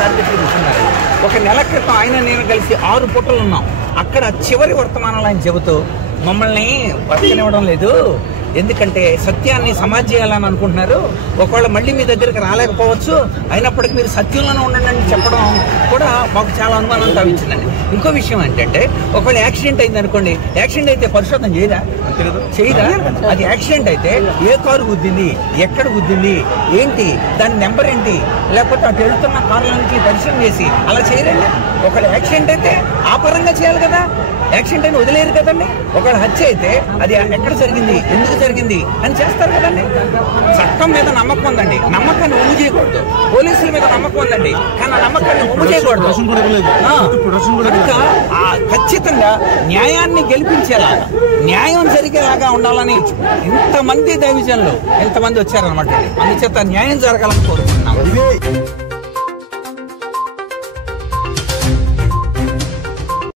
Target తీసుకున్నారు. ఒక నెల క్రితం ఆయన నేను కలిసి 6 పూటలు ఉన్నాం. అక్కడ చివరి వర్తమానాలు ఆయన చెబుతూ మమ్మల్ని బతకనివ్వడం లేదు, ఎందుకంటే సత్యాన్ని సమాజ్ చేయాలని అనుకుంటున్నారు, ఒకవేళ మళ్ళీ మీ దగ్గరికి రాలేకపోవచ్చు, అయినప్పటికీ మీరు సత్యంలోనే ఉండండి అని చెప్పడం కూడా మాకు చాలా అనుమానం తావించిందండి. ఇంకో విషయం ఏంటంటే ఒకవేళ యాక్సిడెంట్ అయింది అనుకోండి, యాక్సిడెంట్ అయితే పరిశోధన చేయదా? అది యాక్సిడెంట్ అయితే ఏ కారు గుద్దింది, ఎక్కడ గుద్దింది, ఏంటి, దాని నెంబర్ ఏంటి, లేకపోతే అటు వెళ్తున్న కార్లకి పరిశీలన చేసి అలా చేయరండి. ఒకవేళ యాక్సిడెంట్ అయితే ఆ పరంగా చేయాలి కదా, యాక్సిడెంట్ అని వదిలేరు కదండి. ఒకవేళ హత్య అయితే అది ఎక్కడ జరిగింది, ఎందుకు జరిగింది అని చేస్తారు కదండి. చట్టం మీద నమ్మకం ఉందండి, నమ్మకాన్ని ఒమ్ము చేయకూడదు. పోలీసుల మీద నమ్మకం ఉందండి, కానీ ఆ నమ్మకాన్ని ఒమ్ము చేయకూడదు. ఖచ్చితంగా న్యాయాన్ని గెలిపించేలాగా, న్యాయం జరిగేలాగా ఉండాలని ఇంతమంది దైవజనులు ఎంతమంది వచ్చారనమాట. అందుచేత న్యాయం జరగాలని కోరుకుంటున్నాం.